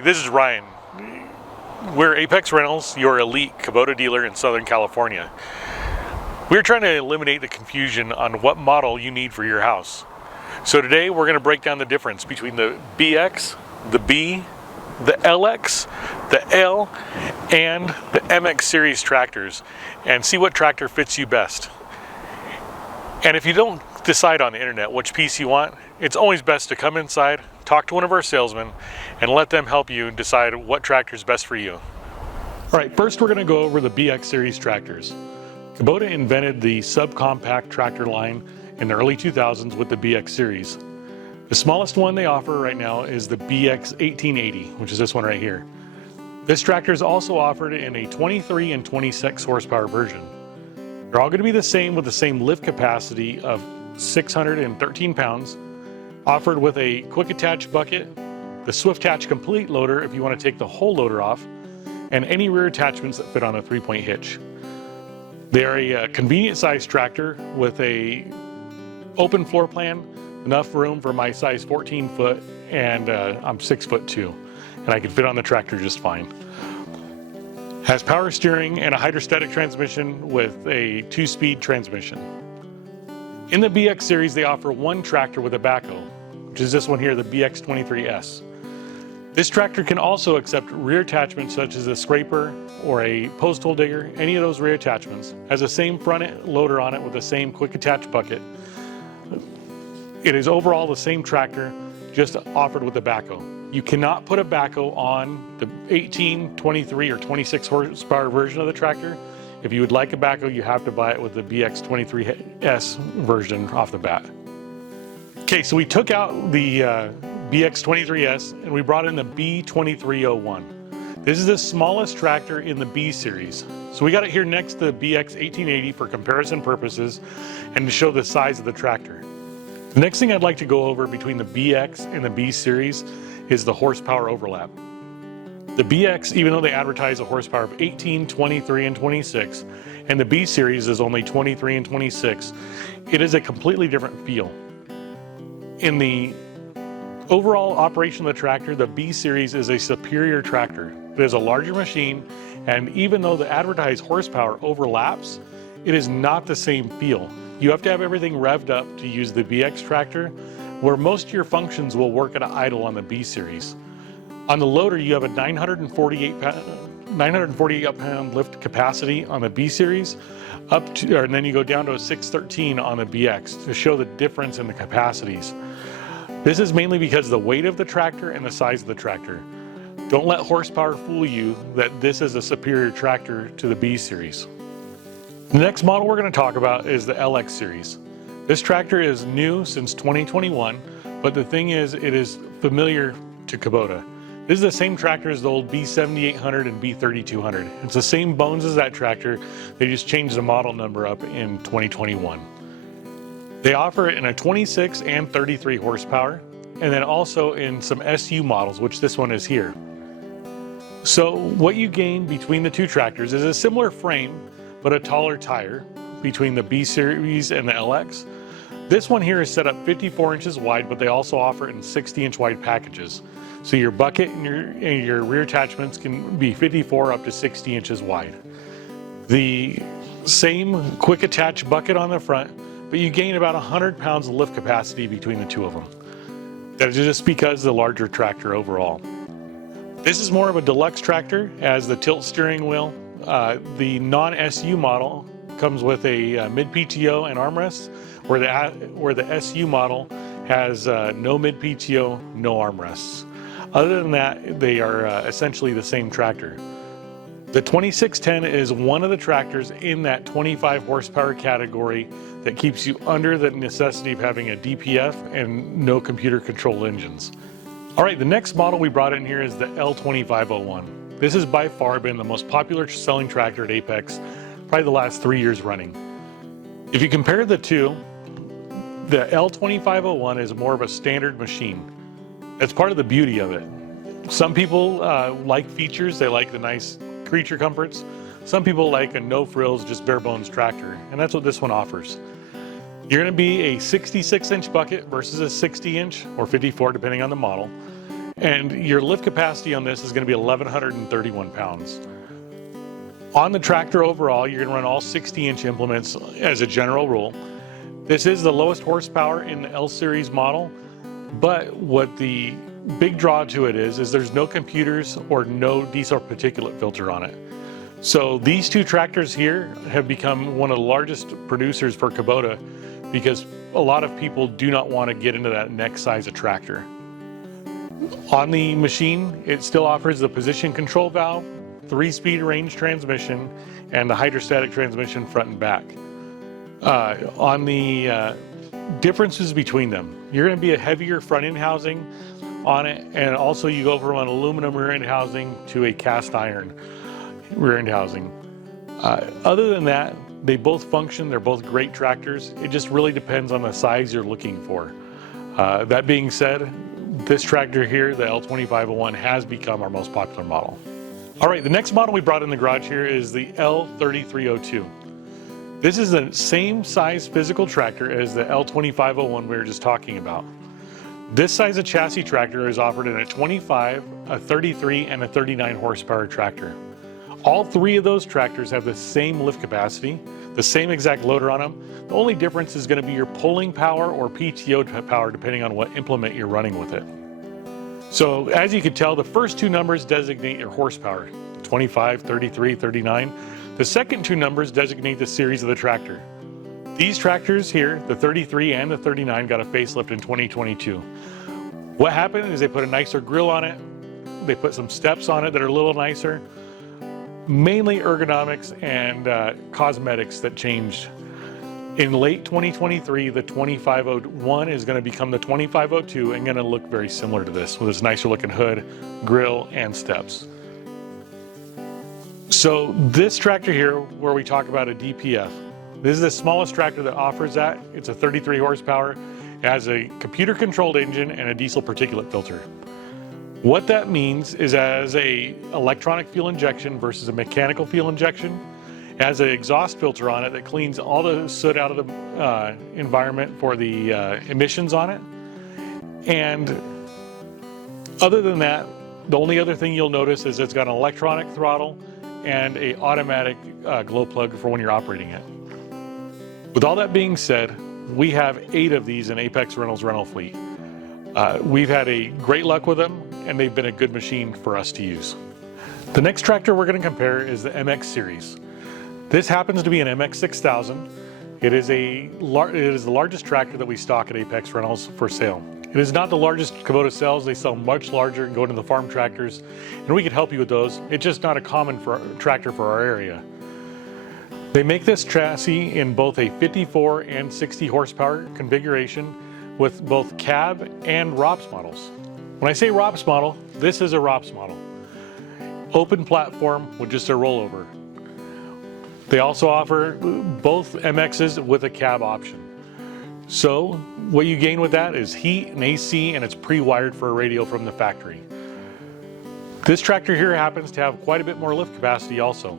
Hi, this is Ryan. We're Apex Rentals, your elite Kubota dealer in Southern California. We're trying to eliminate the confusion on what model you need for your house. So today we're going to break down the difference between the BX, the B, the LX, the L, and the MX series tractors and see what tractor fits you best. And if you don't decide on the internet which piece you want, it's always best to come inside, talk to one of our salesmen, and let them help you decide what tractor is best for you. All right, first we're going to go over the BX series tractors. Kubota invented the subcompact tractor line in the early 2000s with the BX series. The smallest one they offer right now is the BX 1880, which is this one right here. This tractor is also offered in a 23 and 26 horsepower version. They're all going to be the same with the same lift capacity of 613 pounds, offered with a quick attach bucket, the Swift Attach complete loader if you want to take the whole loader off, and any rear attachments that fit on a 3-point hitch. They are a convenient sized tractor with a open floor plan, enough room for my size 14 foot, and I'm 6'2", and I can fit on the tractor just fine. Has power steering and a hydrostatic transmission with a 2-speed transmission. In the BX series, they offer one tractor with a backhoe, which is this one here, the BX 23S. This tractor can also accept rear attachments such as a scraper or a post hole digger, any of those rear attachments. Has the same front end loader on it with the same quick attach bucket. It is overall the same tractor, just offered with a backhoe. You cannot put a backhoe on the 18, 23, or 26 horsepower version of the tractor. If you would like a backhoe, you have to buy it with the BX 23S version off the bat. Okay, so we took out the BX 23S and we brought in the B2301. This is the smallest tractor in the B series. So we got it here next to the BX 1880 for comparison purposes and to show the size of the tractor. The next thing I'd like to go over between the BX and the B series is the horsepower overlap. The BX, even though they advertise a horsepower of 18, 23, and 26, and the B series is only 23 and 26, it is a completely different feel. In the overall operation of the tractor, the B series is a superior tractor. It is a larger machine, and even though the advertised horsepower overlaps, it is not the same feel. You have to have everything revved up to use the BX tractor, where most of your functions will work at an idle on the B series. On the loader, you have a 948 pound lift capacity on the B series, and then you go down to a 613 on the BX to show the difference in the capacities. This is mainly because of the weight of the tractor and the size of the tractor. Don't let horsepower fool you that this is a superior tractor to the B series. The next model we're going to talk about is the LX series. This tractor is new since 2021, but the thing is, it is familiar to Kubota. This is the same tractor as the old B7800 and B3200. It's the same bones as that tractor, they just changed the model number up in 2021. They offer it in a 26 and 33 horsepower, and then also in some SU models, which this one is here. So what you gain between the two tractors is a similar frame, but a taller tire between the B series and the LX. This one here is set up 54 inches wide, but they also offer it in 60-inch wide packages. So your bucket and your rear attachments can be 54 up to 60 inches wide. The same quick attach bucket on the front, but you gain about 100 pounds of lift capacity between the two of them. That is just because of the larger tractor overall. This is more of a deluxe tractor, as the tilt steering wheel. The non-SU model comes with a mid-PTO and armrests, where the SU model has no mid-PTO, no armrests. Other than that, they are essentially the same tractor. The 2610 is one of the tractors in that 25 horsepower category that keeps you under the necessity of having a DPF and no computer controlled engines. All right, the next model we brought in here is the L2501. This has by far been the most popular selling tractor at Apex, probably the last 3 years running. If you compare the two, the L2501 is more of a standard machine. That's part of the beauty of it. Some people like features, they like the nice creature comforts. Some people like a no frills, just bare bones tractor, and that's what this one offers. You're going to be a 66-inch bucket versus a 60-inch or 54 depending on the model. And your lift capacity on this is going to be 1,131 pounds. On the tractor overall, you're going to run all 60-inch implements as a general rule. This is the lowest horsepower in the L Series model, but what the big draw to it is there's no computers or no diesel particulate filter on it. So these two tractors here have become one of the largest producers for Kubota because a lot of people do not want to get into that next size of tractor. On the machine, it still offers the position control valve, 3-speed range transmission, and the hydrostatic transmission front and back. On the differences between them, you're going to be a heavier front end housing on it, and also you go from an aluminum rear end housing to a cast iron rear end housing. Other than that, they both function. They're both great tractors. It just really depends on the size you're looking for. That being said, this tractor here, the L2501, has become our most popular model. All right, the next model we brought in the garage here is the L3302. This is the same size physical tractor as the L2501 we were just talking about. This size of chassis tractor is offered in a 25, a 33, and a 39 horsepower tractor. All three of those tractors have the same lift capacity, the same exact loader on them. The only difference is going to be your pulling power or PTO power depending on what implement you're running with it. So as you can tell, the first two numbers designate your horsepower, 25, 33, 39. The second two numbers designate the series of the tractor. These tractors here, the 33 and the 39, got a facelift in 2022. What happened is they put a nicer grill on it. They put some steps on it that are a little nicer. Mainly ergonomics and cosmetics that changed. In late 2023, the 2501 is going to become the 2502 and going to look very similar to this with this nicer looking hood, grill, and steps. So this tractor here, where we talk about a DPF, this is the smallest tractor that offers that. It's a 33 horsepower. It has a computer controlled engine and a diesel particulate filter. What that means is as a electronic fuel injection versus a mechanical fuel injection, it has an exhaust filter on it that cleans all the soot out of the environment for the emissions on it. And other than that, the only other thing you'll notice is it's got an electronic throttle and a automatic glow plug for when you're operating it. With all that being said, we have 8 of these in Apex Rentals rental fleet. We've had a great luck with them, and they've been a good machine for us to use. The next tractor we're going to compare is the MX series. This happens to be an MX 6000. It is the largest tractor that we stock at Apex Rentals for sale. It is not the largest Kubota sells. They sell much larger and go into the farm tractors, and we can help you with those. It's just not a common tractor for our area. They make this chassis in both a 54 and 60 horsepower configuration with both cab and ROPS models. When I say ROPS model, this is a ROPS model. Open platform with just a rollover. They also offer both MXs with a cab option. So what you gain with that is heat and AC, and it's pre-wired for a radio from the factory. This tractor here happens to have quite a bit more lift capacity also.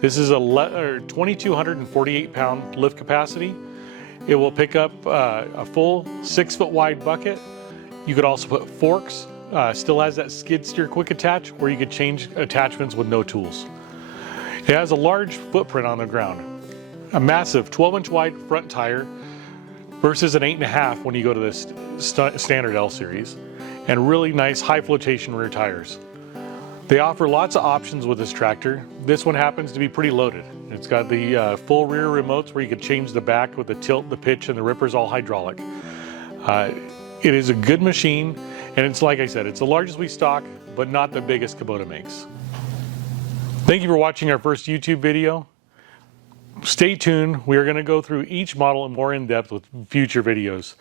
This is a 2,248 pound lift capacity. It will pick up a full 6-foot wide bucket. You could also put forks. Still has that skid steer quick attach where you could change attachments with no tools. It has a large footprint on the ground. A massive 12-inch wide front tire versus an 8.5 when you go to this standard L series, and really nice high flotation rear tires. They offer lots of options with this tractor. This one happens to be pretty loaded. It's got the full rear remotes where you can change the back with the tilt, the pitch, and the rippers all hydraulic. It is a good machine, and it's like I said, it's the largest we stock, but not the biggest Kubota makes. Thank you for watching our first YouTube video. Stay tuned. We are going to go through each model more in depth with future videos.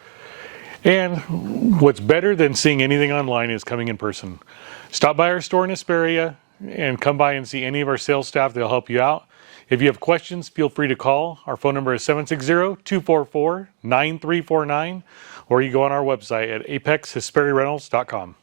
And what's better than seeing anything online is coming in person. Stop by our store in Hesperia and come by and see any of our sales staff. They'll help you out. If you have questions, feel free to call. Our phone number is 760-244-9349, or you go on our website at apexhesperiarentals.com.